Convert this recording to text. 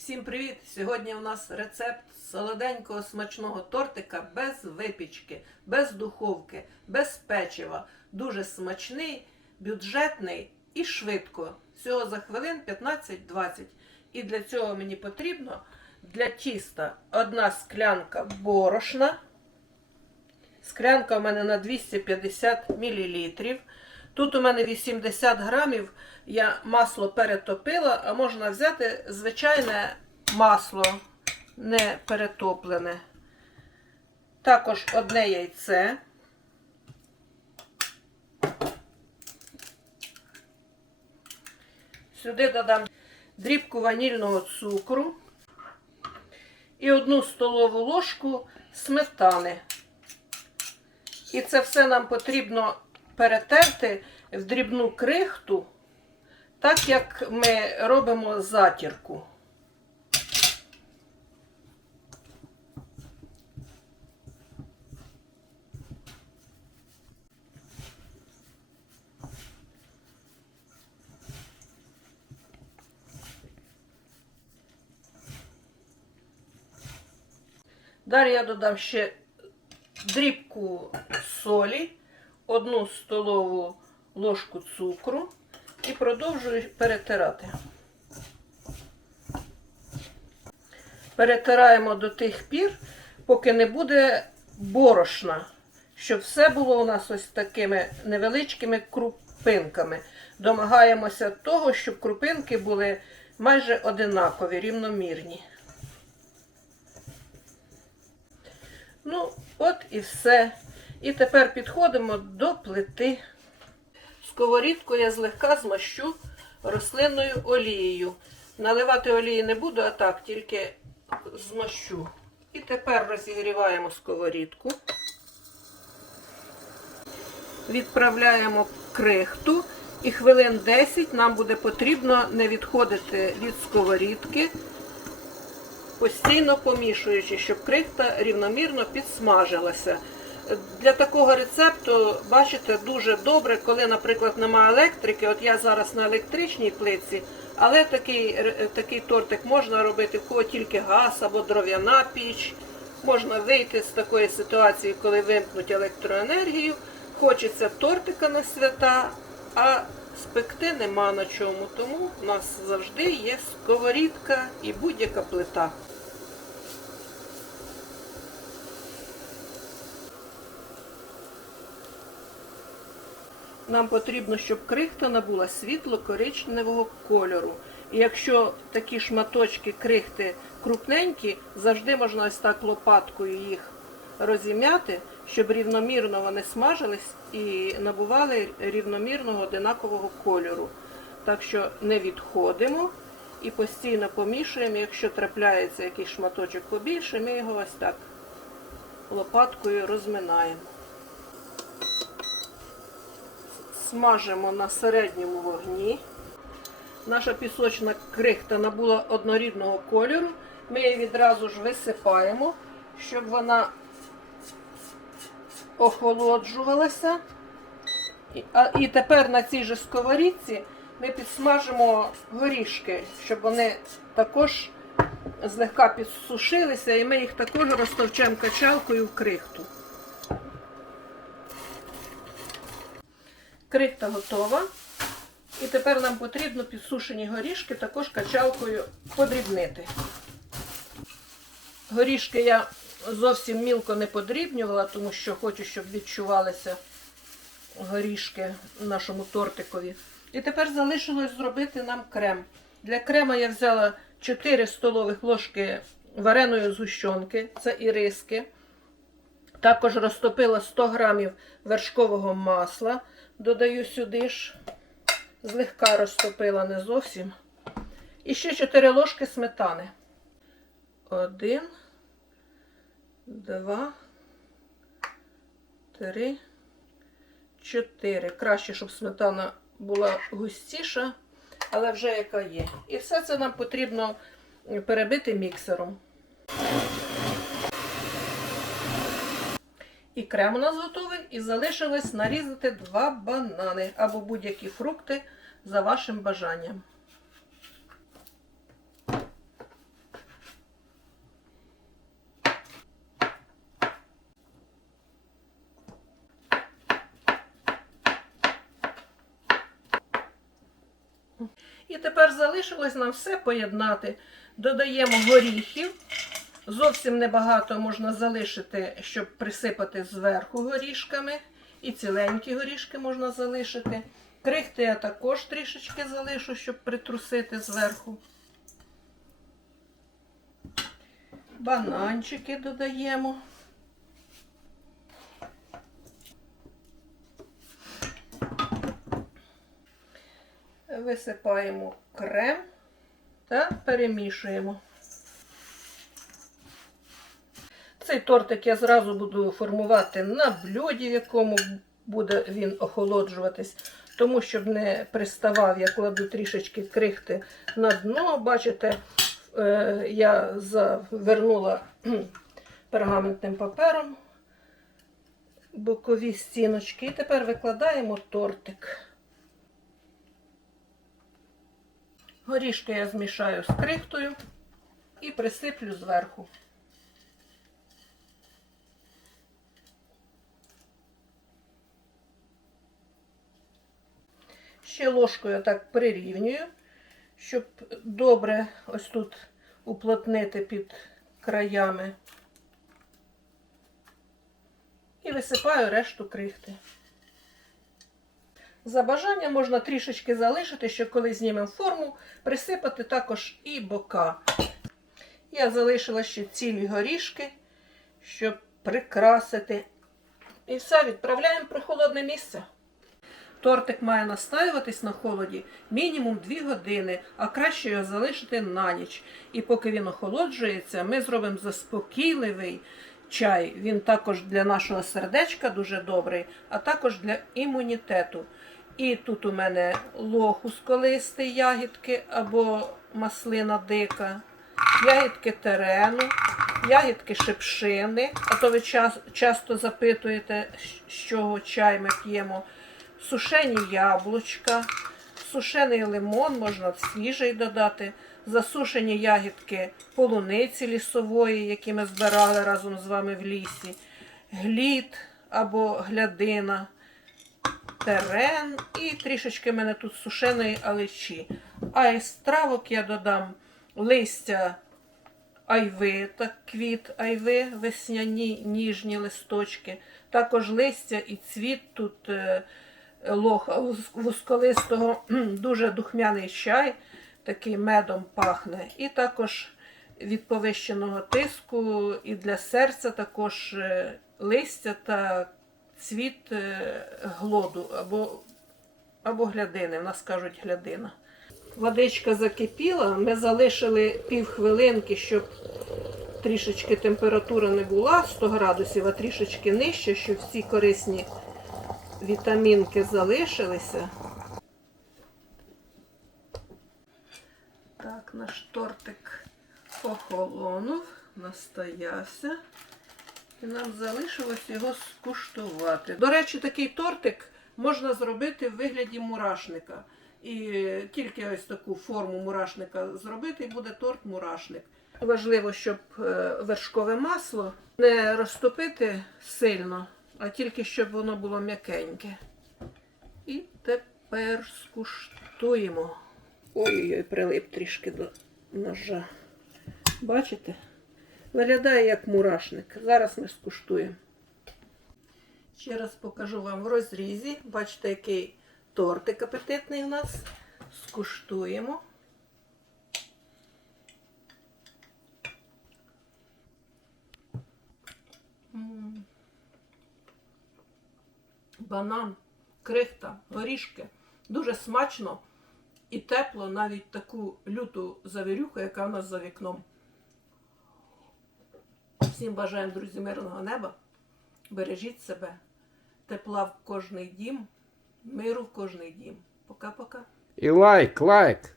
Всім привіт! Сьогодні у нас рецепт солоденького смачного тортика без випічки, без духовки, без печива. Дуже смачний, бюджетний і швидко. Всього за хвилин 15-20. І для цього мені потрібно для тіста одна склянка борошна. Склянка у мене на 250 мл. Тут у мене 80 грамів. Я масло перетопила, а можна взяти звичайне масло, не перетоплене. Також одне яйце. Сюди додам дрібку ванільного цукру і одну столову ложку сметани. І це все нам потрібно перетерти в дрібну крихту, так як ми робимо затірку. Далі я додам ще дрібку солі, одну столову ложку цукру і продовжую перетирати. Перетираємо до тих пір, поки не буде борошна, щоб все було у нас ось такими невеличкими крупинками. Домагаємося того, щоб крупинки були майже одинакові, рівномірні. Ну, от і все. І тепер підходимо до плити. Сковорідку я злегка змащу рослинною олією. Наливати олії не буду, а так, тільки змащу. І тепер розігріваємо сковорідку. Відправляємо крихту. І хвилин 10 нам буде потрібно не відходити від сковорідки, постійно помішуючи, щоб крихта рівномірно підсмажилася. Для такого рецепту, бачите, дуже добре, коли, наприклад, немає електрики. От я зараз на електричній плитці, але такий такий тортик можна робити, в кого тільки газ або дров'яна піч. Можна вийти з такої ситуації, коли вимкнуть електроенергію. Хочеться тортика на свята, а спекти нема на чому. Тому у нас завжди є сковорідка і будь-яка плита. Нам потрібно, щоб крихта набула світло-коричневого кольору. І якщо такі шматочки крихти крупненькі, завжди можна ось так лопаткою їх розім'яти, щоб рівномірно вони смажились і набували рівномірного одинакового кольору. Так що не відходимо і постійно помішуємо. Якщо трапляється якийсь шматочок побільше, ми його ось так лопаткою розминаємо. Смажимо на середньому вогні. Наша пісочна крихта набула однорідного кольору. Ми її відразу ж висипаємо, щоб вона охолоджувалася. І, тепер на цій же сковорідці ми підсмажимо горішки, щоб вони також злегка підсушилися, і ми їх також розтовчемо качалкою в крихту. Крихта готова. І тепер нам потрібно підсушені горішки також качалкою подрібнити. Горішки я зовсім мілко не подрібнювала, тому що хочу, щоб відчувалися горішки нашому тортикові. І тепер залишилось зробити нам крем. Для крема я взяла 4 столових ложки вареної згущенки, це іриски. Також розтопила 100 грамів вершкового масла, додаю сюди ж, злегка розтопила не зовсім. І ще 4 ложки сметани. Один, два, три, чотири. Краще, щоб сметана була густіша, але вже яка є. І все це нам потрібно перебити міксером. І крем у нас готовий. І залишилось нарізати два банани або будь-які фрукти за вашим бажанням. І тепер залишилось нам все поєднати. Додаємо горіхів. Зовсім небагато можна залишити, щоб присипати зверху горішками. І ціленькі горішки можна залишити. Крихти я також трішечки залишу, щоб притрусити зверху. Бананчики додаємо. Висипаємо крем та перемішуємо. Цей тортик я зразу буду формувати на блюді, в якому буде він охолоджуватись. Тому, щоб не приставав, я кладу трішечки крихти на дно. Бачите, е, я завернула пергаментним папером бокові стіночки. І тепер викладаємо тортик. Горішки я змішаю з крихтою і присиплю зверху. Ще ложкою так прирівнюю, щоб добре ось тут уплотнити під краями. І висипаю решту крихти. За бажанням можна трішечки залишити, щоб коли знімемо форму, присипати також і бока. Я залишила ще цілі горішки, щоб прикрасити. І все, відправляємо при холодне місце. Тортик має настаюватись на холоді мінімум 2 години, а краще його залишити на ніч. І поки він охолоджується, ми зробимо заспокійливий чай. Він також для нашого сердечка дуже добрий, а також для імунітету. І тут у мене лохус колистий ягідки або маслина дика, ягідки терену, ягідки шипшини. А то ви час, часто запитуєте, з чого чай ми п'ємо. Сушені яблучка, сушений лимон, можна свіжий додати, засушені ягідки полуниці лісової, які ми збирали разом з вами в лісі, глід або глядина, терен і трішечки в мене тут сушеної алечі. А із травок я додам листя айви та квіт айви, весняні ніжні листочки, також листя і цвіт тут. Лоха вусколистого, дуже духмяний чай, такий медом пахне. І також від повищеного тиску і для серця також е, листя та цвіт е, глоду або, або глядини. В нас кажуть глядина. Водичка закипіла, ми залишили півхвилинки, щоб трішечки температура не була 100 градусів, а трішечки нижче, щоб всі корисні вітамінки залишилися. Так, наш тортик охолонув, настоявся. І нам залишилось його скуштувати. До речі, такий тортик можна зробити в вигляді мурашника. І тільки ось таку форму мурашника зробити, і буде торт-мурашник. Важливо, щоб е, вершкове масло не розтопити сильно, а тільки щоб воно було м'якеньке. І тепер скуштуємо. Ой-ой-ой, прилип трішки до ножа. Бачите? Виглядає як мурашник. Зараз ми скуштуємо. Ще раз покажу вам в розрізі. Бачите, який тортик апетитний у нас. Скуштуємо. М. Банан, крихта, горішки. Дуже смачно і тепло навіть таку люту завірюху, яка в нас за вікном. Всім бажаємо, друзі, мирного неба. Бережіть себе, тепла в кожний дім, миру в кожний дім. Пока-пока. І лайк, лайк.